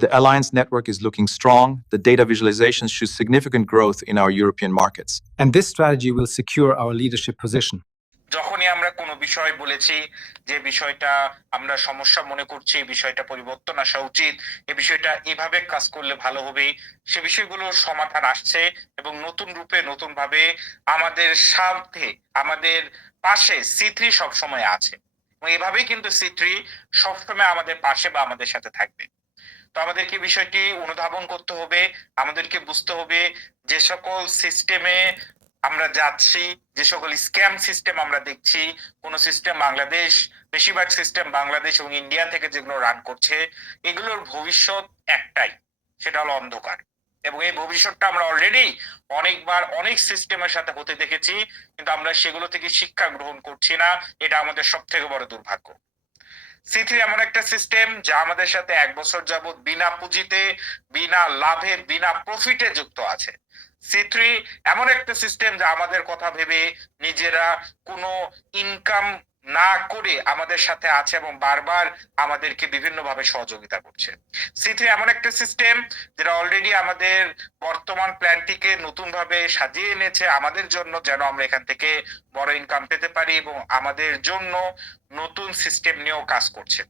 The alliance network is looking strong. The data visualizations show significant growth in our European markets. And this strategy will secure our leadership position. যখনই আমরা কোনো বিষয় বলেছি যে বিষয়টা আমরা সমস্যা মনে করছি, এই বিষয়টা পরিবর্তন আসা উচিত, এই বিষয়টা এভাবে কাজ করলে ভালো হবে, সে বিষয়গুলোর সমাধান আসছে এবং নতুন রূপে নতুন ভাবে আমাদের সাথে, আমাদের পাশে C3 সবসময় আছে এবং এভাবেই কিন্তু C3 সবসময় আমাদের পাশে বা আমাদের সাথে থাকবে। তো আমাদেরকে বিষয়টি অনুধাবন করতে হবে, আমাদেরকে বুঝতে হবে যে সকল সিস্টেমে আমরা যাচ্ছি, যে সকল স্ক্যাম সিস্টেম আমরা দেখছি, কোন সিস্টেম বাংলাদেশ, বেশিরভাগ সিস্টেম বাংলাদেশ এবং ইন্ডিয়া থেকে যেগুলো রান করছে, এগুলোর ভবিষ্যৎ একটাই, সেটা হলো অন্ধকার। এবং এই ভবিষ্যৎটা আমরা অলরেডি অনেকবার অনেক সিস্টেমের সাথে হতে দেখেছি, কিন্তু আমরা সেগুলো থেকে শিক্ষা গ্রহণ করছি না, এটা আমাদের সব থেকে বড় দুর্ভাগ্য। C3 এমন একটা সিস্টেম যা আমাদের সাথে 1 বছর যাবত বিনা পুঁজিতে, বিনা লাভে, বিনা প্রফিটে যুক্ত আছে। C3 এমন একটা সিস্টেম যা আমাদের কথা ভেবে নিজেরা কোনো ইনকাম না করে আমাদের সাথে আছে এবং বারবার আমাদেরকে বিভিন্নভাবে সহযোগিতা করছে। C3 এমন একটা সিস্টেম যেটা অলরেডি আমাদের বর্তমান প্ল্যানটিকে নতুনভাবে সাজিয়ে এনেছে আমাদের জন্য, যেন আমরা এখান থেকে বড় ইনকাম পেতে পারি এবং আমাদের জন্য নতুন সিস্টেম নিয়েও কাজ করছে।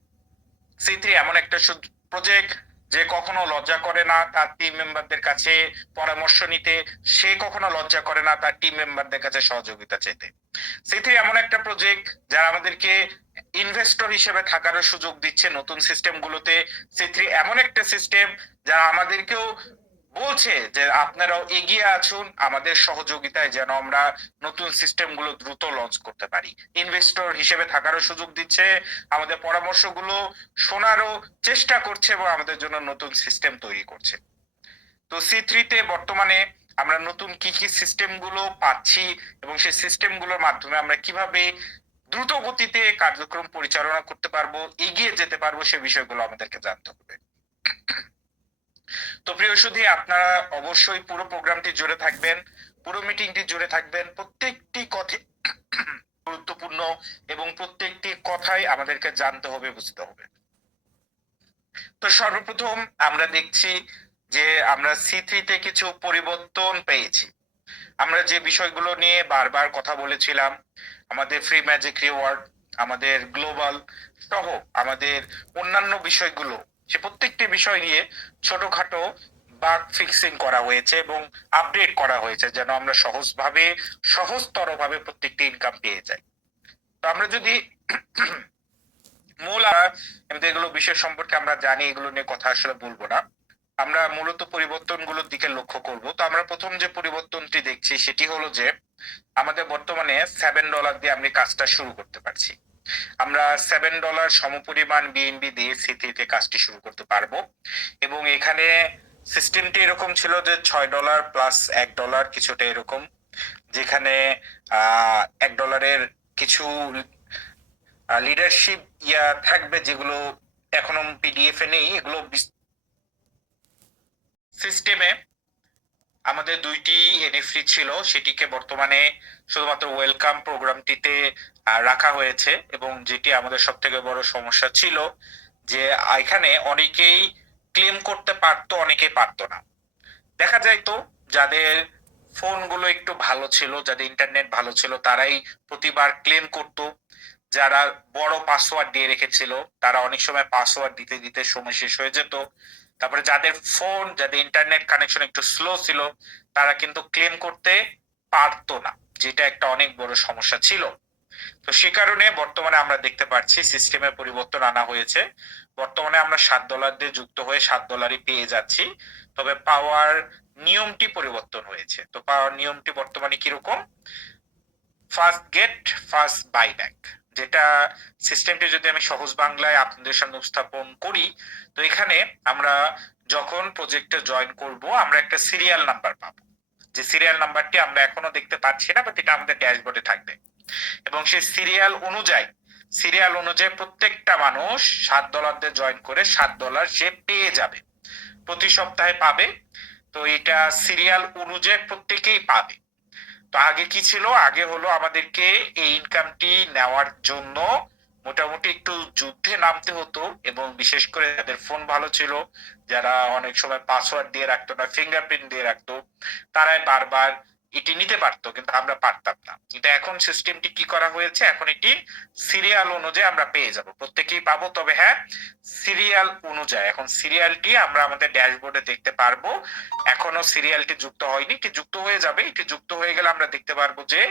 C3 এমন একটা প্রজেক্ট যে কখনো লজ্জা করে না তার টিম মেম্বারদের কাছে পরামর্শ নিতে, সে কখনো লজ্জা করে না তার টিম মেম্বারদের কাছে সহযোগিতা চেতে। C3 এমন একটা প্রজেক্ট যারা আমাদেরকে ইনভেস্টর হিসেবে থাকারও সুযোগ দিচ্ছে নতুন সিস্টেমগুলোতে। C3 এমন একটা সিস্টেম যারা আমাদেরকেও বলছে যে আপনারাও এগিয়ে আসুন আমাদের সহযোগিতায়, যেন আমরা নতুন সিস্টেমগুলো দ্রুত লঞ্চ করতে পারি। ইনভেস্টর হিসেবে থাকারও সুযোগ দিচ্ছে, আমাদের পরামর্শগুলো শোনারও চেষ্টা করছে এবং আমাদের জন্য নতুন সিস্টেম তৈরি করছে। তো C3 তে বর্তমানে আমরা নতুন কি কি সিস্টেমগুলো পাচ্ছি এবং সেই সিস্টেমগুলোর মাধ্যমে আমরা কিভাবে দ্রুত গতিতে কার্যক্রম পরিচালনা করতে পারবো, এগিয়ে যেতে পারবো, সে বিষয়গুলো আমাদেরকে জানতে হবে। তো প্রিয় সুধী, আপনারা অবশ্যই পুরো প্রোগ্রামটি জুড়ে থাকবেন, পুরো মিটিংটি জুড়ে থাকবেন। প্রত্যেকটি কথা গুরুত্বপূর্ণ এবং প্রত্যেকটি কথাই আমাদেরকে জানতে হবে, বুঝতে হবে। তো সর্বপ্রথম আমরা দেখছি যে আমরা C3 তে কিছু পরিবর্তন পেয়েছি। আমরা যে বিষয়গুলো নিয়ে বারবার কথা বলেছিলাম, আমাদের ফ্রি ম্যাজিক রিওয়ার্ড, আমাদের গ্লোবাল সহ আমাদের অন্যান্য বিষয়গুলো, সে প্রত্যেকটি বিষয় নিয়ে ছোটখাটো বাগ ফিক্সিং করা হয়েছে এবং আপডেট করা হয়েছে, যেন আমরা সহজতরভাবে প্রত্যেকটি ইনকাম পেয়ে যাই। তো আমরা যদি মূল এগুলো বিষয় সম্পর্কে আমরা জানি, এগুলো নিয়ে কথা আসলে বলবো না, আমরা মূলত পরিবর্তনগুলোর দিকে লক্ষ্য করব। তো আমরা প্রথম যে পরিবর্তনটি দেখছি সেটি হলো যে আমাদের বর্তমানে $7 দিয়ে আমরা কাজটা শুরু করতে পারছি। আমরা $7 সমপরিমাণ বিএনবি দিয়ে C3 তে কাজটি শুরু করতে পারবো এবং এখানে সিস্টেমটি এরকম ছিল যে $6 প্লাস $1 কিছুটা এরকম, যেখানে $1 কিছু লিডারশিপ থাকবে যেগুলো এখনো পিডিএফ এ নেই। এগুলো সিস্টেমে আমাদের 2টি এনএফটি ছিল, সেটিকে বর্তমানে শুধুমাত্র ওয়েলকাম প্রোগ্রামটিতে রাখা হয়েছে এবং যেটি আমাদের সব থেকে বড় সমস্যা ছিল যে এখানে অনেকেই ক্লেম করতে পারতো, অনেকেই পারতো না। দেখা যায় তো যাদের ফোনগুলো একটু ভালো ছিল, যাদের ইন্টারনেট ভালো ছিল, তারাই প্রতিবার ক্লেম করতো। যারা বড় পাসওয়ার্ড দিয়ে রেখেছিল তারা অনেক সময় পাসওয়ার্ড দিতে দিতে সময় শেষ হয়ে যেত। তারপরে যাদের ফোন, যাদের ইন্টারনেট কানেকশন একটু স্লো ছিল, তারা কিন্তু ক্লেম করতে পারতো না, যেটা একটা অনেক বড় সমস্যা ছিল। তো সে কারণে বর্তমানে আমরা দেখতে পাচ্ছি সিস্টেমে পরিবর্তন আনা হয়েছে। বর্তমানে আমরা $7 দিয়ে যুক্ত হয়ে $7 পেয়ে যাচ্ছি, তবে পাওয়ার নিয়মটি পরিবর্তন হয়েছে। তো পাওয়ার নিয়মটি বর্তমানে কিরকম? ফার্স্ট গেট ফার্স্ট বাইব্যাক, যেটা সিস্টেমটি যদি আমি সহজ বাংলায় আপনাদের সামনে উপস্থাপন করি, তো এখানে আমরা যখন প্রজেক্টে জয়েন করব আমরা একটা সিরিয়াল নাম্বার পাবো, যে সিরিয়াল নাম্বারটি আমরা এখনো দেখতে পাচ্ছি না, বাট এটা আমাদের ড্যাশবোর্ডে থাকবে এবং সেই সিরিয়াল অনুযায়ী প্রত্যেকটা মানুষ $7 দিয়ে জয়েন করে $7 সে পেয়ে যাবে, প্রতি সপ্তাহে পাবে। তো এটা সিরিয়াল অনুযায়ী প্রত্যেকেই পাবে। তো আগে কি ছিল? আগে হলো আমাদেরকে এই ইনকামটি নেওয়ার জন্য মোটামুটি একটু যুদ্ধে নামতে হতো, এবং বিশেষ করে যাদের ফোন ভালো ছিল, যারা অনেক সময় পাসওয়ার্ড দিয়ে রাখতো না, ফিঙ্গারপ্রিন্ট দিয়ে রাখতো, তারাই বারবার এটি নিতে পারতো, কিন্তু আমরা পারতাম না। কিন্তু এখন সিস্টেমটি কি করা হয়েছে, এখন এটি সিরিয়াল অনুযায়ী আমরা পেয়ে যাব, প্রত্যেকেই পাবো, তবে হ্যাঁ সিরিয়াল অনুযায়ী। এখন সিরিয়ালটি আমরা আমাদের ড্যাশবোর্ডে দেখতে পারবো। এখনো সিরিয়ালটি যুক্ত হয়নি, এটি যুক্ত হয়ে যাবে। এটি যুক্ত হয়ে গেলে আমরা দেখতে পারবো যে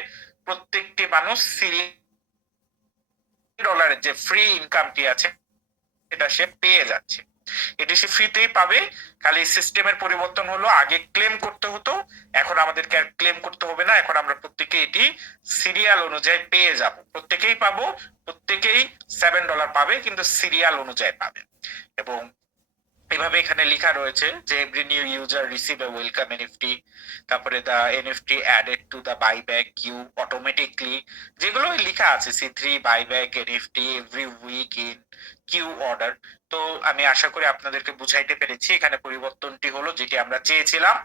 প্রত্যেকটি মানুষ $3 যে ফ্রি ইনকামটি আছে এটা সে পেয়ে যাচ্ছে। এটি সে ফ্রিতেই পাবে, খালি সিস্টেমের পরিবর্তন হলো। আগে ক্লেম করতে হতো, এখন আমাদেরকে আর ক্লেম করতে হবে না। এখন আমরা প্রত্যেকে এটি সিরিয়াল অনুযায়ী পেয়ে যাব, প্রত্যেকেই পাবো, প্রত্যেকেই $7 পাবে, কিন্তু সিরিয়াল অনুযায়ী পাবে। এবং এভাবে এখানে লেখা রয়েছে যে every new user receive a welcome NFT, তারপরে the NFT added to the buyback queue automatically, যেগুলো লেখা আছে C3 buyback NFT every week in queue order. তো আমি আশা করি আপনাদেরকে বুঝাইতে পেরেছি। এখানে পরিবর্তনটি হলো যেটি আমরা চেয়েছিলাম,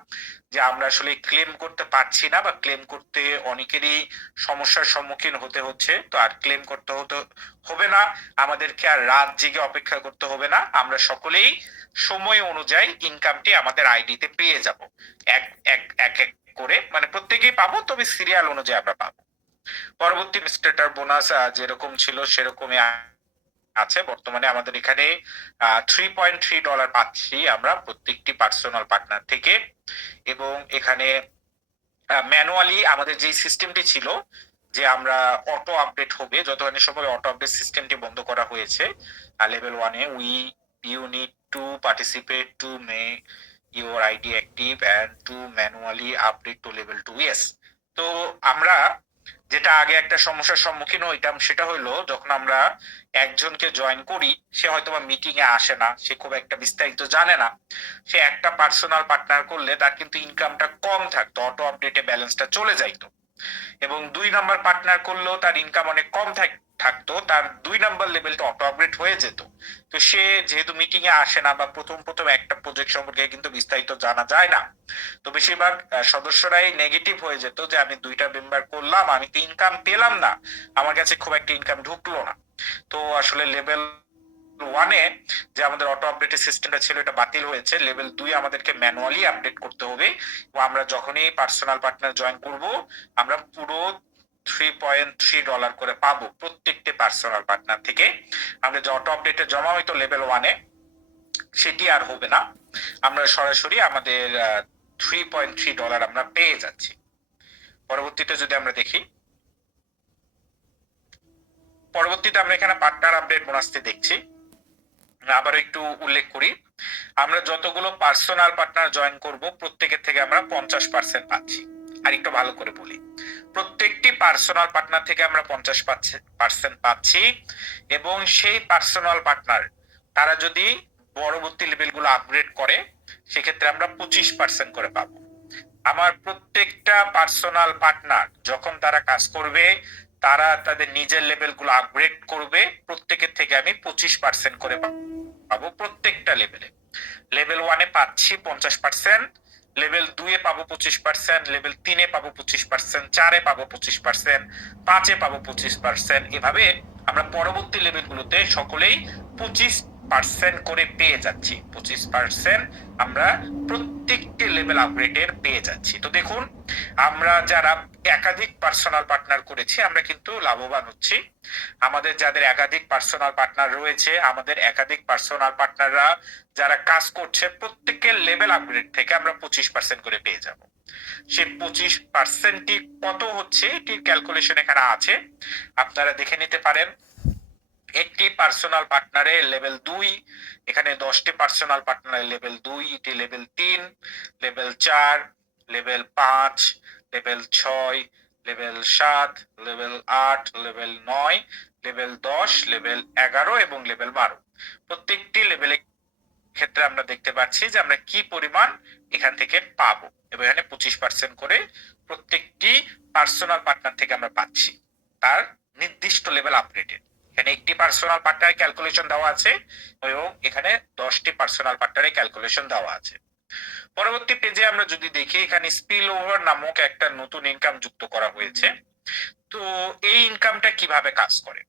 যে আমরা আসলে ক্লেম করতে পারছি না, বা ক্লেম করতে অনেকেরই সমস্যার সম্মুখীন হতে হচ্ছে। তো আর ক্লেম করতে হবে না, আমাদেরকে আর রাত জেগে অপেক্ষা করতে হবে না, আমরা সকলেই সময় অনুযায়ী ইনকামটি আমাদের আইডিতে পেয়ে যাব, এক এক এক এক করে, মানে প্রত্যেকেই পাবো, তবে সিরিয়াল অনুযায়ী আমরা পাবো। পরবর্তী স্টেটার বোনাস যেরকম ছিল সেরকমই আছে। বর্তমানে আমাদের এখানে $3.3 পাচ্ছি আমরা প্রত্যেকটি পার্সোনাল পার্টনার থেকে। এবং এখানে ম্যানুয়ালি আমাদের যে সিস্টেমটি ছিল যে আমরা অটো আপডেট হবে, যতখানি সময় অটো আপডেট সিস্টেমটি বন্ধ করা হয়েছে level 1-এ, you need to participate to make your ID active and to manually update to level 2. yes, তো আমরা যেটা আগে একটা সমস্যার সম্মুখীন হইতাম, সেটা হলো যখন আমরা একজনকে জয়েন করি, সে হয়তো বা মিটিং এ আসে না, সে খুব একটা বিস্তারিত জানে না, সে একটা পার্সোনাল পার্টনার করলে তার কিন্তু ইনকামটা কম থাকতো, অটো আপডেটে ব্যালেন্সটা চলে যাইতো। এবং 2 নাম্বার পার্টনার করলেও তার ইনকাম অনেক কম থাকতো, তার 2 নাম্বার লেভেলটা অটো আপগ্রেড হয়ে যেত। তো সে যেহেতু মিটিং এ আসে না, বা প্রথম একটা প্রজেক্ট সম্পর্কে কিন্তু বিস্তারিত জানা যায় না, তো বেশিরভাগ সদস্যরাই নেগেটিভ হয়ে যেত যে আমি 2টা মেম্বার করলাম, আমি তো ইনকাম পেলাম না, আমার কাছে খুব একটা ইনকাম ঢুকলো না। তো আসলে লেভেল 1-এ যে আমাদের অটো আপডেটের সিস্টেমটা ছিল এটা বাতিল হয়েছে, লেভেল 2 আমাদেরকে ম্যানুয়ালি আপডেট করতে হবে। এবং আমরা যখনই পার্সোনাল পার্টনার জয়েন করব, আমরা পুরো $3.3 করে পাবো প্রত্যেকটি পার্সোনাল পার্টনার থেকে। আমরা যে অটো আপডেটে জমা হইতো লেভেল 1-এ, সেটি আর হবে না, আমরা সরাসরি আমাদের $3.3 আমরা পেয়ে যাচ্ছি। পরবর্তীতে যদি আমরা দেখি, পরবর্তীতে আমরা এখানে পার্টনার আপডেট বোনাসটি দেখছি। আবার একটু উল্লেখ করি, আমরা যতগুলো পার্সোনাল পার্টনার জয়েন করব প্রত্যেকের থেকে আমরা 50% পাচ্ছি। আর একটু ভালো করে বলি, প্রত্যেকটি পার্সোনাল পার্টনার থেকে আমরা 50% পাচ্ছি। এবং সেই পার্সোনাল পার্টনার তারা যদি পরবর্তী লেভেলগুলো আপগ্রেড করে, সেক্ষেত্রে আমরা 25% করে পাবো। আমার প্রত্যেকটা পার্সোনাল পার্টনার যখন তারা কাজ করবে, তারা তাদের নিজের লেভেলগুলো আপগ্রেড করবে, প্রত্যেকের থেকে আমি 25% করে পাবো প্রত্যেকটা লেভেলে। লেভেল 1-এ পাচ্ছি 50%, লেভেল 2-এ পাবো 25%, লেভেল 3-এ পাবো 25%, 4-এ পাবো 25%, 5-এ পাবো 25%। এভাবে আমরা পরবর্তী লেভেলগুলোতে সকলেই 25% করে পেয়ে যাচ্ছি। 25% আমরা প্রত্যেকটি লেভেল আপগ্রেডের পেয়ে যাচ্ছি। তো দেখুন, আমরা যারা একাধিক পার্সোনাল পার্টনার করেছি, আমরা কিন্তু লাভবান হচ্ছি। আমাদের যাদের একাধিক পার্সোনাল পার্টনার রয়েছে, আমাদের একাধিক পার্সোনাল পার্টনাররা যারা কাজ করছে, প্রত্যেকের লেভেল আপগ্রেড থেকে আমরা 25% করে পেয়ে যাব। সেই 25%টি কত হচ্ছে, এটির ক্যালকুলেশন এখানে আছে, আপনারা দেখে নিতে পারেন। একটি পার্সোনাল পার্টনারে লেভেল 2, এখানে 10টি পার্সোনাল পার্টনারের লেভেল 2, এটি level 3, level 4, level 5, level 6, level 7, level 8, level 9, level 10, level 11 এবং লেভেল 12। প্রত্যেকটি লেভেলের ক্ষেত্রে আমরা দেখতে পাচ্ছি যে আমরা কি পরিমাণ এখান থেকে পাবো, এবং এখানে 25% করে প্রত্যেকটি পার্সোনাল পার্টনার থেকে আমরা পাচ্ছি তার নির্দিষ্ট লেভেল আপগ্রেডেড। এখানে একটি পার্সোনাল পার্টনারের ক্যালকুলেশন দেওয়া আছে, এবং এখানে 10টি পার্সোনাল পার্টনারের ক্যালকুলেশন দেওয়া আছে। পরবর্তী পেজে আমরা যদি দেখি, এখানে স্পিল ওভার নামক একটা নতুন ইনকাম যুক্ত করা হয়েছে। তো এই ইনকামটা কিভাবে কাজ করে,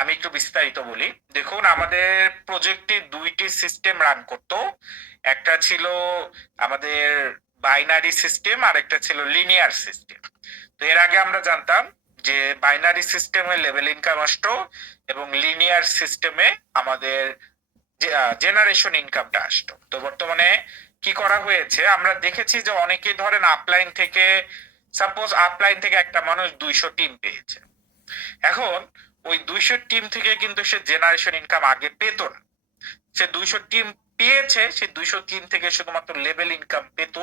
আমি একটু বিস্তারিত বলি। দেখুন, আমাদের প্রজেক্টে ২ টি সিস্টেম রান করতো। একটা ছিল আমাদের বাইনারি সিস্টেম, আর একটা ছিল লিনিয়ার সিস্টেম। তো এর আগে আমরা জানতাম যে বাইনারি সিস্টেমে লেভেল ইনকাম আসতো এবং লিনিয়ার সিস্টেমে আমাদের জেনারেশন ইনকামটা আসতো। তো বর্তমানে কি করা হয়েছে, আমরা দেখেছি যে অনেকেই ধরেন আপলাইন থেকে, সাপোজ আপলাইন থেকে একটা মানুষ ২০০ টিম পেয়েছে। এখন ওই ২০০ টিম থেকে কিন্তু সে জেনারেশন ইনকাম আগে পেত না। সে ২০০ টিম পেয়েছে, সে ২০০ টিম থেকে শুধুমাত্র লেভেল ইনকাম পেত,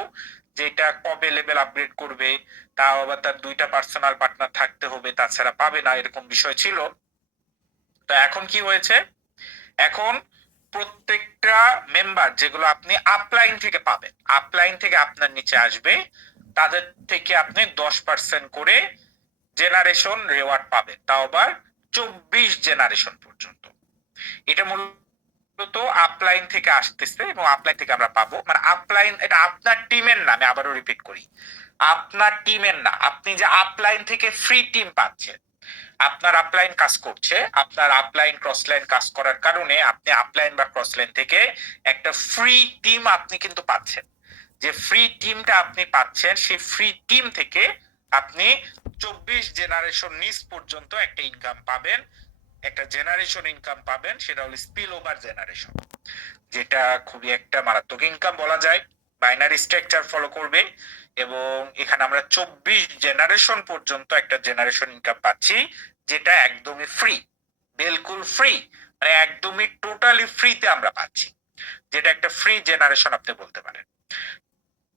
যেটা কবে লেভেল আপগ্রেড করবে, তাও আবার তার ২টা পার্সোনাল পার্টনার থাকতে হবে, তাছাড়া পাবে না, এরকম বিষয় ছিল। তো এখন কি হয়েছে, এখন প্রত্যেকটা মেম্বার যেগুলো আপনি আপলাইন থেকে পাবেন, আপলাইন থেকে আপনার নিচে আসবে, তাদের থেকে আপনি 10% করে জেনারেশন রিওয়ার্ড পাবেন, তাও আবার 24 জেনারেশন পর্যন্ত। এটা মূলত আপলাইন থেকে আসতেছে এবং আপলাইন থেকে আমরা পাবো। মানে আপলাইন এটা আপনার টিমের না, আমি আবারও রিপিট করি, আপনার টিমের না। আপনি যে আপলাইন থেকে ফ্রি টিম পাচ্ছেন, আপনার আপলাইন কাজ করছে, আপনার আপলাইন ক্রসলাইন কাজ করার কারণে আপনি আপলাইন বা ক্রসলাইন থেকে একটা ফ্রি টিম আপনি কিন্তু পাচ্ছেন। যে ফ্রি টিমটা আপনি পাচ্ছেন, সেই ফ্রি টিম থেকে আপনি 24 জেনারেশন নিচ পর্যন্ত একটা ইনকাম পাবেন, একটা জেনারেশন ইনকাম পাবেন, সেটা হলো স্পিল ওভার জেনারেশন, যেটা খুবই একটা মারাত্মক ইনকাম বলা যায়। বাইনারি স্ট্রাকচার ফলো করবে এবং এখানে আমরা 24 জেনারেশন পর্যন্ত একটা জেনারেশন ইনকাম পাচ্ছি, যেটা একদমই ফ্রি, বিলকুল ফ্রি, মানে একদমই টোটালি ফ্রিতে আমরা পাচ্ছি, যেটা একটা ফ্রি জেনারেশন আপনি বলতে পারেন।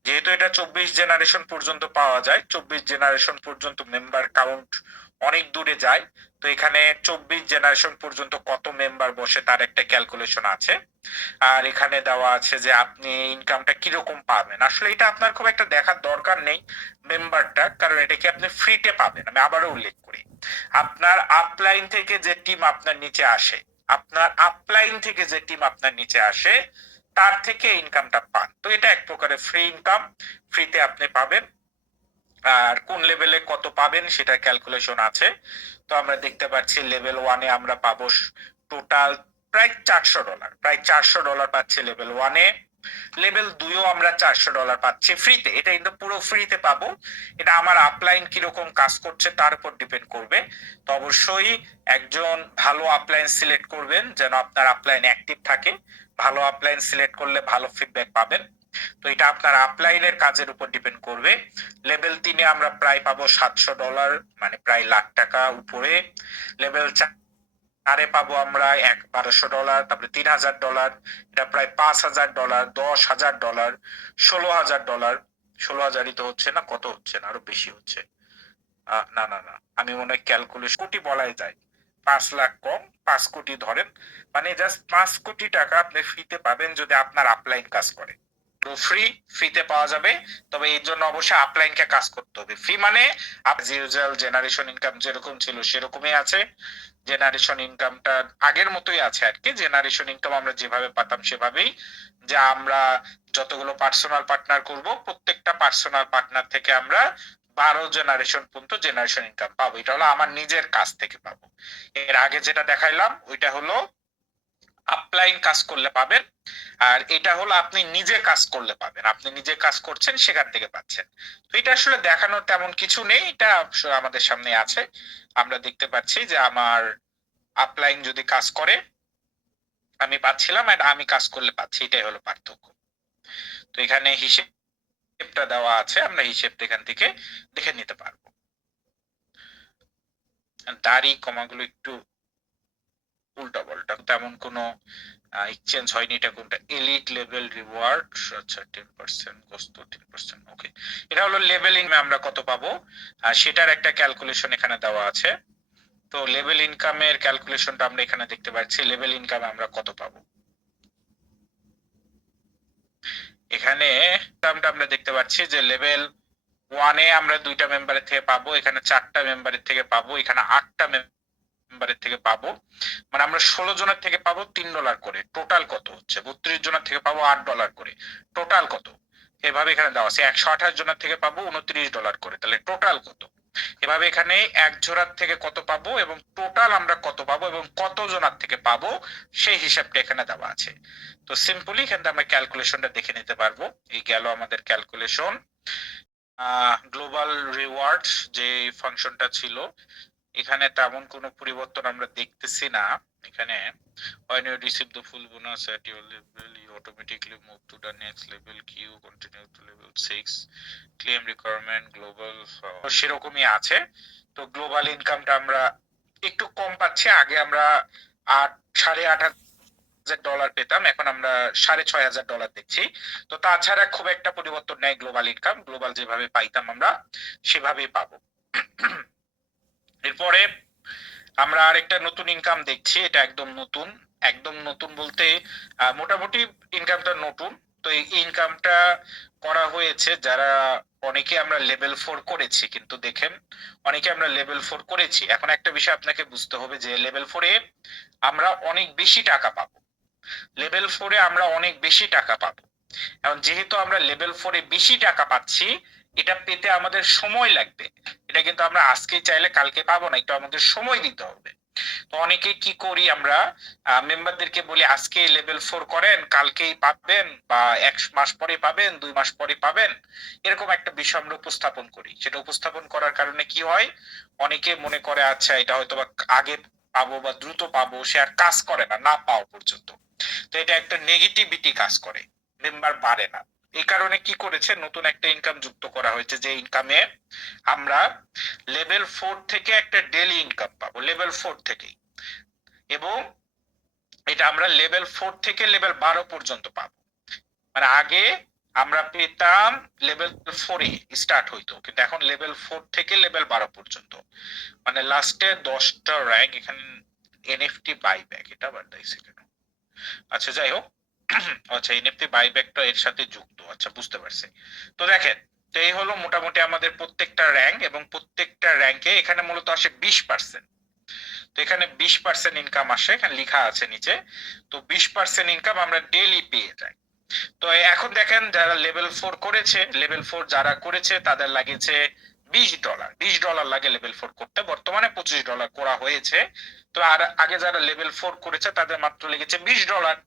যেহেতু এটা 24 জেনারেশন পর্যন্ত পাওয়া যায়, 24 জেনারেশন পর্যন্ত মেম্বার কাউন্ট অনেক দূরে যায়। তো এখানে 24 জেনারেশন পর্যন্ত কত মেম্বার বসে তার একটা ক্যালকুলেশন আছে, আর এখানে দেওয়া আছে যে আপনি ইনকামটা কিরকম পাবেন। আসলে এটা আপনার খুব একটা দেখার দরকার নেই মেম্বারটা, কারণ এটা কি আপনি ফ্রিতে পাবেন। আমি আবারও উল্লেখ করি, আপনার আপলাইন থেকে যে টিম আপনার নিচে আসে, আপনার আপলাইন থেকে যে টিম আপনার নিচে আসে, তার থেকে ইনকামটা পান। তো এটা এক প্রকারের ফ্রি ইনকাম, ফ্রিতে আপনি পাবেন। আর কোন লেভেলে কত পাবেন সেটা ক্যালকুলেশন আছে। তো আমরা দেখতে পাচ্ছি লেভেল 1-এ আমরা পাবো টোটাল প্রায় $400, প্রায় $400 পাচ্ছি লেভেল 1-এ। লেভেল 2-ও আমরা $400 পাচ্ছি ফ্রিতে। এটা কিন্তু পুরো ফ্রিতে পাবো। এটা আমার আপলাইন কিরকম কাজ করছে তার উপর ডিপেন্ড করবে। তো অবশ্যই একজন ভালো আপলাইন সিলেক্ট করবেন, যেন আপনার আপলাইন অ্যাক্টিভ থাকে। ভালো আপলাইন সিলেক্ট করলে ভালো ফিডব্যাক পাবেন। তো এটা আপনার আপলাইনের কাজের উপর ডিপেন্ড করবে। লেভেল 3-এ আমরা প্রায় পাবো $700, মানে প্রায় $1,00,000 উপরে। লেভেল 4-এ পাবো আমরা $1,200, তারপরে $3,000, এটা প্রায় $5,000, $10,000, $16,000, 16,000ই তো হচ্ছে না, কত হচ্ছে না, আরো বেশি হচ্ছে। না না না, আমি মনে হয় ক্যালকুলেশন কোটি বলাই যায়, 5 লাখ কম, 5 কোটি ধরেন, মানে জাস্ট 5 কোটি টাকা আপনি ফ্রিতে পাবেন যদি আপনার আপলাইন কাজ করে। তো ফ্রিতে পাওয়া যাবে, তবে এর জন্য অবশ্যই আপলাইনকে কাজ করতে হবে। ফ্রি মানে ইউজুয়াল জেনারেশন ইনকাম যেরকম ছিল সেরকমই আছে, জেনারেশন ইনকামটা আগের মতোই আছে আর কি। জেনারেশন ইনকাম আমরা যেভাবে পাতাম সেভাবেই, যে আমরা যতগুলো পার্সোনাল পার্টনার করব, প্রত্যেকটা পার্সোনাল পার্টনার থেকে আমরা 12 জেনারেশন পর্যন্ত জেনারেশন ইনকাম পাবো। এটা হলো আমার নিজের কাজ থেকে পাবো। এর আগে যেটা দেখাইলাম ওইটা হলো আপলাইন কাজ করলে পাবেন, আর এটা হলো আপনি নিজে কাজ করলে পাবেন, আপনি নিজে কাজ করছেন সেখান থেকে পাচ্ছেন। তো এটা আসলে দেখানোর তেমন কিছু নেই, এটা আমাদের সামনে আছে। আমরা দেখতে পাচ্ছি যে আমার আপলাইন যদি কাজ করে আমি পাচ্ছিলাম, আর আমি কাজ করলে পাচ্ছি, এটাই হলো পার্থক্য। তো এখানে হিসেবটা দেওয়া আছে, আমরা হিসেবটা এখান থেকে দেখে নিতে পারবো। দাড়ি কমাগুলো একটু উল্টা পাল্টা, তেমন কোনো এক্সচেঞ্জ হয়নি। এটা কোনটা, এলিট লেভেল রিওয়ার্ড, আচ্ছা 10% গোস্ত 10%, ওকে। এটা হলো লেভেল ইনকামে আমরা কত পাবো, সেটার একটা ক্যালকুলেশন এখানে দেওয়া আছে। তো লেভেল ইনকামের ক্যালকুলেশনটা আমরা এখানে দেখতে পাচ্ছি, লেভেল ইনকামে আমরা কত পাবো। এখানে আমরা দেখতে পাচ্ছি যে লেভেল 1-এ আমরা 2টা মেম্বারের থেকে পাবো, এখানে 4টা মেম্বারের থেকে পাবো, এখানে 8টা মেম্বারের থেকে পাবো, মানে আমরা 16 জনের থেকে পাবো $3 করে। টোটাল কত হচ্ছে, 32 জনের থেকে পাবো $8 করে। টোটাল কত, এভাবে এখানে দেওয়া আছে। 128 জনের থেকে পাবো $29 করে, তাহলে টোটাল কত। এভাবে এখানে এক জোড়ার থেকে কত পাবো এবং টোটাল আমরা কত পাবো এবং কত জোড়ার থেকে পাবো সেই হিসাবটা এখানে দেওয়া আছে। তো সিম্পলি এখানে আমরা ক্যালকুলেশনটা দেখে নিতে পারবো। এই গেল আমাদের ক্যালকুলেশন। গ্লোবাল রিওয়ার্ড যে ফাংশনটা ছিল এখানে তেমন কোনো পরিবর্তন আমরা দেখতেছি না। এখানে when you receive the full bonus at your level you automatically move to the next level queue continue to level 6 claim requirement global সেরকমই আছে। তো গ্লোবাল ইনকামটা আমরা একটু কম পাচ্ছি। আগে আমরা 8,500 ডলার পেতাম, এখন আমরা $6,500 দেখছি। তো তাছাড়া খুব একটা পরিবর্তন নেই গ্লোবাল ইনকাম, গ্লোবাল যেভাবে পাইতাম আমরা সেভাবেই পাবো। এরপরে আমরা আরেকটা নতুন ইনকাম দেখছি, এটা একদম নতুন। একদম নতুন বলতে মোটামুটি ইনকামটা নতুন। তো এই ইনকামটা করা হয়েছে যারা অনেকে আমরা লেভেল 4 করেছি, কিন্তু দেখেন অনেকে আমরা লেভেল 4 করেছি। এখন একটা বিষয় আপনাকে বুঝতে হবে যে লেভেল 4 এ আমরা অনেক বেশি টাকা পাবো। লেভেল 4 এ আমরা অনেক বেশি টাকা পাবো। এখন যেহেতু আমরা লেভেল 4 এ বেশি টাকা পাচ্ছি, এটা পেতে আমাদের সময় লাগবে। এটা কিন্তু আমরা আজকে চাইলে কালকে পাবো না, একটু আমাদের সময় দিতে হবে। তো অনেকে কি করি আমরা মেম্বারদেরকে বলি আজকে লেভেল 4 করেন, কালকেই পাবেন বা 1 মাস পরে পাবেন, 2 মাস পরে পাবেন, এরকম একটা বিষয় আমরা উপস্থাপন করি। সেটা উপস্থাপন করার কারণে কি হয়, অনেকে মনে করে আচ্ছা এটা হয়তো বা আগে পাবো বা দ্রুত পাবো, সে আর কাজ করে না, না পাওয়া পর্যন্ত। তো এটা একটা নেগেটিভিটি কাজ করে, মেম্বার বাড়ে না। এই কারণে কি করেছে, নতুন একটা ইনকাম যুক্ত করা হয়েছে, যে ইনকামে আমরা লেভেল 4 থেকে একটা ডেইলি ইনকাম পাবো, লেভেল 4 থেকেই। এবং এটা আমরা লেভেল 4 থেকে লেভেল 12 পর্যন্ত পাবো। মানে আগে আমরা পেতাম লেভেল 4 এ স্টার্ট হইতো, কিন্তু এখন লেভেল 4 থেকে লেভেল 12 পর্যন্ত। মানে লাস্টে 10টা র‍্যাঙ্ক। এখানে এনএফটি বাইব্যাক, এটা আবার দেখাইছে কেন? আচ্ছা যাই হোক, আচ্ছা এনএফটি বাইব্যাকটা এর সাথে যুক্ত, আচ্ছা বুঝতে পারছি। তো দেখেন, তো এই হলো মোটামুটি আমাদের প্রত্যেকটা র‍্যাঙ্ক, এবং প্রত্যেকটা র‍্যাঙ্কে এখানে মূলত আসে 20%। তো এখানে 20% ইনকাম আসে, এখানে লেখা আছে নিচে। তো 20% ইনকাম আমরা ডেইলি পেয়ে যাই। তো এখন দেখেন যারা লেভেল 4 করেছে, লেভেল 4 যারা করেছে তাদের লাগেছে $20। $20 লাগে লেভেল 4 করতে, বর্তমানে $25 করা হয়েছে। তো আর আগে যারা লেভেল 4 করেছে তাদের মাত্র লেগেছে $20।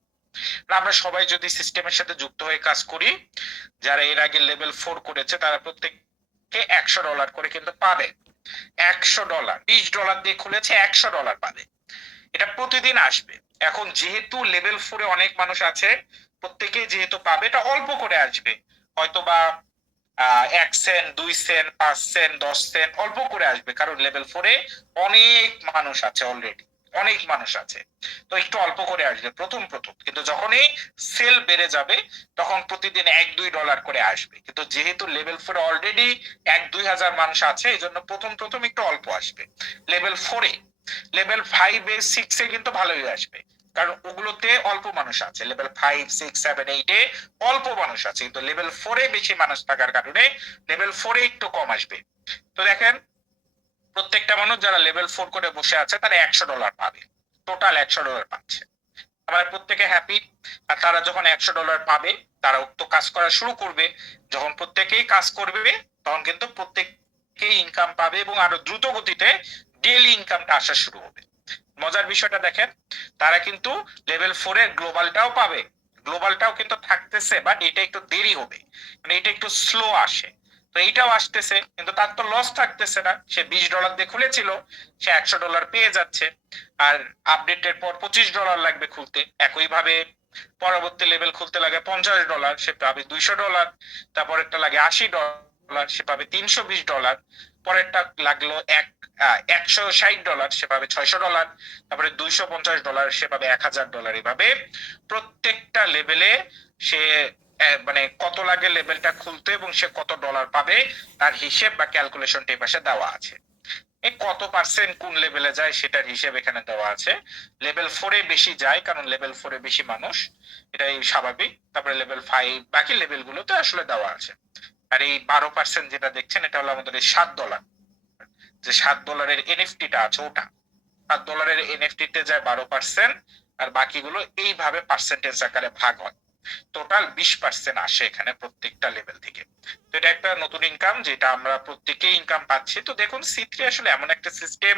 আমরা সবাই যদি সিস্টেমের সাথে যুক্ত হয়ে কাজ করি, যারা এর আগে লেভেল 4 করেছে তারা প্রত্যেককে $100 করে কিন্তু পাবে। $100, $20 দিয়ে খুলেছে, $100 পাবে। এটা প্রতিদিন আসবে। এখন যেহেতু লেভেল 4 এ অনেক মানুষ আছে, প্রত্যেকেই যেহেতু পাবে, এটা অল্প করে আসবে, হয়তোবা 1 সেন্ট, 2 সেন্ট, 5 সেন্ট, 10 সেন্ট অল্প করে আসবে, কারণ লেভেল 4 এ অনেক মানুষ আছে, অলরেডি অনেক মানুষ আছে। তো একটু অল্প করে আসবে প্রথম প্রথম, কিন্তু যখনই সেল বেড়ে যাবে তখন প্রতিদিন $1-2 করে আসবে। কিন্তু যেহেতু লেভেল 4 এ অলরেডি 1-2 হাজার মানুষ আছে, এই জন্য প্রথম প্রথম একটু অল্প আসবে লেভেল 4 এ। লেভেল 5 এ 6 এ কিন্তু ভালোই আসবে, কারণ ওগুলোতে অল্প মানুষ আছে। লেভেল 5 6 7 8 এ অল্প মানুষ আছে, কিন্তু লেভেল 4 এ বেশি মানুষ থাকার কারণে লেভেল 4 এ একটু কম আসবে। তো দেখেন, প্রত্যেকটা মানুষ যারা লেভেল 4 করে বসে আছে তারা $100 পাবে, টোটাল $100 পাচ্ছে। আমরা প্রত্যেকে হ্যাপি। আর তারা যখন $100 পাবে, তারা উক্ত কাজ করা শুরু করবে। যখন প্রত্যেকেই কাজ করবে, তখন কিন্তু প্রত্যেকেই ইনকাম পাবে, এবং আরো দ্রুত গতিতে ডেইলি ইনকামটা আসা শুরু হবে। মজার বিষয়টা দেখেন, তারা কিন্তু লেভেল 4 এর গ্লোবালটাও পাবে, গ্লোবালটাও কিন্তু থাকতেছে, বাট এটা একটু দেরি হবে, মানে এটা একটু স্লো আসে। তো এইটাও আসতেছে, কিন্তু তার তো লস থাকতেছে না, সে $20 দিয়ে খুলেছিল, সে $100 পেয়ে যাচ্ছে। আর আপডেটের পর $25 লাগবে খুলতে। একইভাবে পরবর্তী লেভেল খুলতে লাগে $50, সে পাবে $200। তারপর একটা লাগে $80, সে পাবে $320। পরেরটা লাগলো $160, সে পাবে $600। তারপরে $250, সে পাবে $1000। এভাবে প্রত্যেকটা লেভেলে সে মানে কত লাগে লেভেলটা খুলতে এবং সে কত ডলার পাবে তার হিসেব বা ক্যালকুলেশনটা এই পাশে দেওয়া আছে। এই কত পার্সেন্ট কোন লেভেলে যায় সেটার হিসেব এখানে দেওয়া আছে। লেভেল 4 এ বেশি যায়, কারণ লেভেল 4 এ বেশি মানুষ, এটাই স্বাভাবিক। তারপরে লেভেল 5 বাকি লেভেলগুলোতে আসলে দেওয়া আছে। আর এই 12% যেটা দেখছেন, এটা হলো আমাদের এই $7, যে $7 এনএফটিটা আছে ওটা। $7 এনএফটি তে যায় 12%, আর বাকিগুলো এইভাবে পার্সেন্টেজ আকারে ভাগ হয়। টোটাল 20% আসে এখানে প্রত্যেকটা লেভেল থেকে। তো এটা একটা নতুন ইনকাম, যেটা আমরা প্রত্যেকেই ইনকাম পাচ্ছি। তো দেখুন C3 আসলে এমন একটা সিস্টেম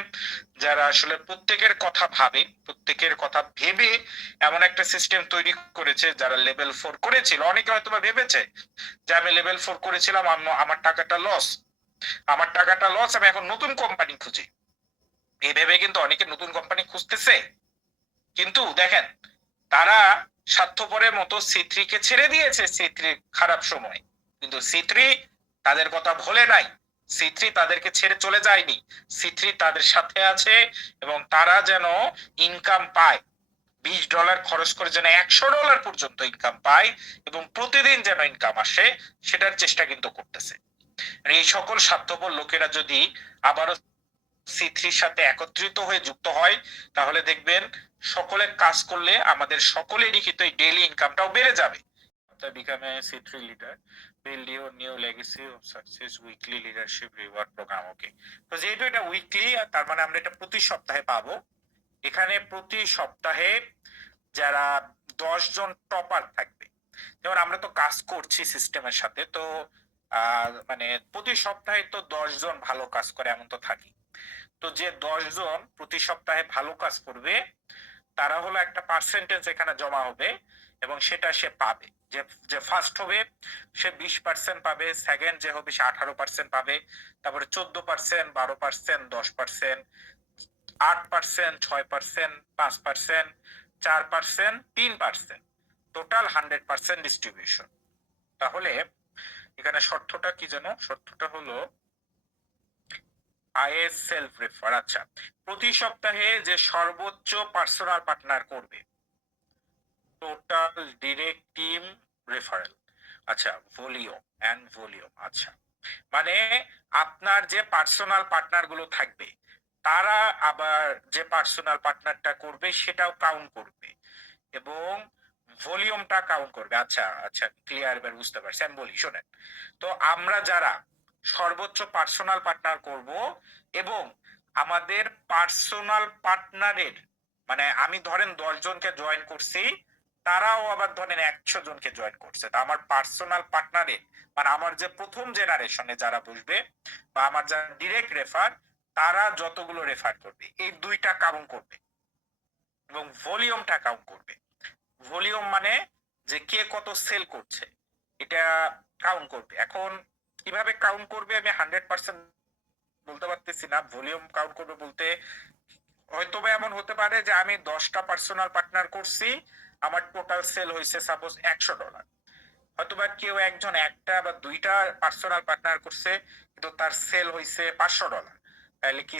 যারা আসলে প্রত্যেকের কথা ভাবে, প্রত্যেকের কথা ভেবে এমন একটা সিস্টেম তৈরি করেছে। যারা লেভেল 4 করেছিল, অনেকে হয়তো বা ভেবেছে যে আমি লেভেল 4 করেছিলাম, আমার টাকাটা লস, আমি এখন নতুন কোম্পানি খুঁজি। এই ভেবে কিন্তু অনেকে নতুন কোম্পানি খুঁজতেছে, কিন্তু দেখেন তারা স্বার্থপরের মতো C3 কে ছেড়ে দিয়েছে C3 খারাপ সময়, কিন্তু C3 তাদের কথা ভোলে নাই, C3 তাদেরকে ছেড়ে চলে যায়নি, C3 তাদের সাথে আছে এবং তারা যেন ইনকাম পায়, $20 খরচ করে যেন $100 পর্যন্ত ইনকাম পায় এবং প্রতিদিন যেন ইনকাম আসে, সেটার চেষ্টা কিন্তু করতেছে। এই সকল স্বার্থপর লোকেরা যদি আবারও C3 সাথে একত্রিত হয়ে যুক্ত হয়, তাহলে দেখবেন সকলে কাজ করলে আমাদের সকলেরই কিন্তু এই ডেইলি ইনকামটাও বেড়ে যাবে। Become a C3 leader, build your new legacy of success weekly leadership reward program. ওকে, তো যেহেতু এটা উইকলি, তার মানে আমরা এটা প্রতি সপ্তাহে পাবো। এখানে প্রতি সপ্তাহে যারা 10 জন টপার থাকবে, যেমন আমরা তো কাজ করছি সিস্টেমের সাথে, তো মানে প্রতি সপ্তাহে তো 10 জন ভালো কাজ করে এমন তো থাকি। তো যে 10 জন প্রতি সপ্তাহে ভালো কাজ করবে, তারা হলো একটা পার্সেন্টেজ এখানে জমা হবে এবং সেটা সে পাবে। যে ফার্স্ট হবে সে 20% পাবে, সেকেন্ড যে হবে সে 18% পাবে, তারপরে 14%, 12%, 10%, 8%, 6%, 5%, 4%, 3%, টোটাল 100% ডিস্ট্রিবিউশন। তাহলে এখানে শর্তটা কি জানো? শর্তটা হলো আইএস সেলফ রেফার। আচ্ছা, প্রতি সপ্তাহে যে সর্বোচ্চ পার্সোনাল পার্টনার করবে, টোটাল ডিরেক্ট টিম রেফারেল, আচ্ছা ভলিউম। আচ্ছা, মানে আপনার যে পার্সোনাল পার্টনার গুলো থাকবে, তারা আবার যে পার্সোনাল পার্টনারটা করবে সেটাও কাউন্ট করবে এবং ভলিউমটা কাউন্ট করবে। আচ্ছা ক্লিয়ার, এবার বুঝতে পারছি। আমি বলি শোনেন, তো আমরা যারা সর্বোচ্চ পার্সোনাল পার্টনার করব এবং আমাদের পার্সোনাল পার্টনারের মানে আমি ধরেন 10 জনকে জয়েন করছি, তারাও আবার ধরেন 100 জনকে জয়েন করছে, তা আমার পার্সোনাল পার্টনারে মানে আমার যে প্রথম জেনারেশনে যারা বসবে বা আমার যারা ডিরেক্ট রেফার, তারা যতগুলো রেফার করবে এই দুইটা কাউন্ট করবে এবং ভলিউমটা কাউন্ট করবে। ভলিউম মানে যে কে কত সেল করছে এটা কাউন্ট করবে। এখন কিভাবে কাউন্ট করবে আমি 100% বলতে পারতেছি না। ভলিউম কাউন্ট করবে বলতে হয়তো বা এমন হতে পারে যে আমি 10টা পার্সোনাল পার্টনার করছি, আমার টোটাল সেল হয়েছে সাপোজ $100, হয়তোবা কেউ একজন একটা বা দুইটা পার্সোনাল পার্টনার করছে কিন্তু তার সেল হয়েছে $500, তাহলে কি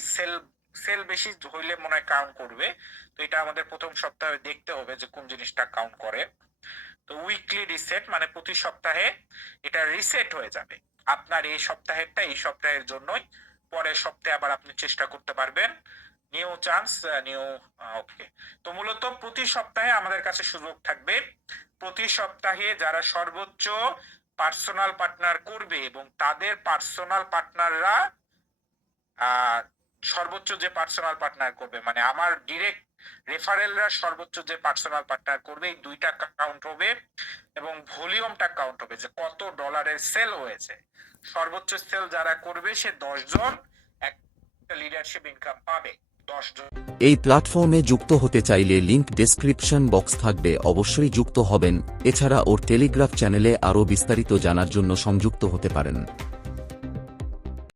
সেল বেশি হইলে মনে হয় কাউন্ট করবে। তো এটা আমাদের প্রথম সপ্তাহে দেখতে হবে যে কোন জিনিসটা কাউন্ট করে। তো উইকলি রিসেট মানে প্রতি সপ্তাহে এটা রিসেট হয়ে যাবে। আপনার এই সপ্তাহেরটা এই সপ্তাহের জন্যই, পরের সপ্তাহে আবার আপনি চেষ্টা করতে পারবেন, নিউ চান্স নিউ। ওকে, তো মূলত প্রতি সপ্তাহে আমাদের কাছে সুযোগ থাকবে, প্রতি সপ্তাহে যারা সর্বোচ্চ পার্সোনাল পার্টনার করবে এবং তাদের পার্সোনাল পার্টনাররা সর্বোচ্চ যে পার্সোনাল পার্টনার করবে মানে আমার ডিরেক্ট রেফারেলরা সর্বোচ্চ যে পার্সোনাল পার্টনার করবে, এই দুইটা কাউন্ট হবে এবং ভলিউমটা কাউন্ট হবে যে কত ডলারের সেল হয়েছে। সর্বোচ্চ সেল যারা করবে সে 10 জন একটা লিডারশিপ ইনকাম পাবে। 10 জন এই প্ল্যাটফর্মে যুক্ত হতে চাইলে লিংক ডেসক্রিপশন বক্স থাকবে, অবশ্যই যুক্ত হবেন। এছাড়া ওর টেলিগ্রাফ চ্যানেলে আরও বিস্তারিত জানার জন্য সংযুক্ত হতে পারেন।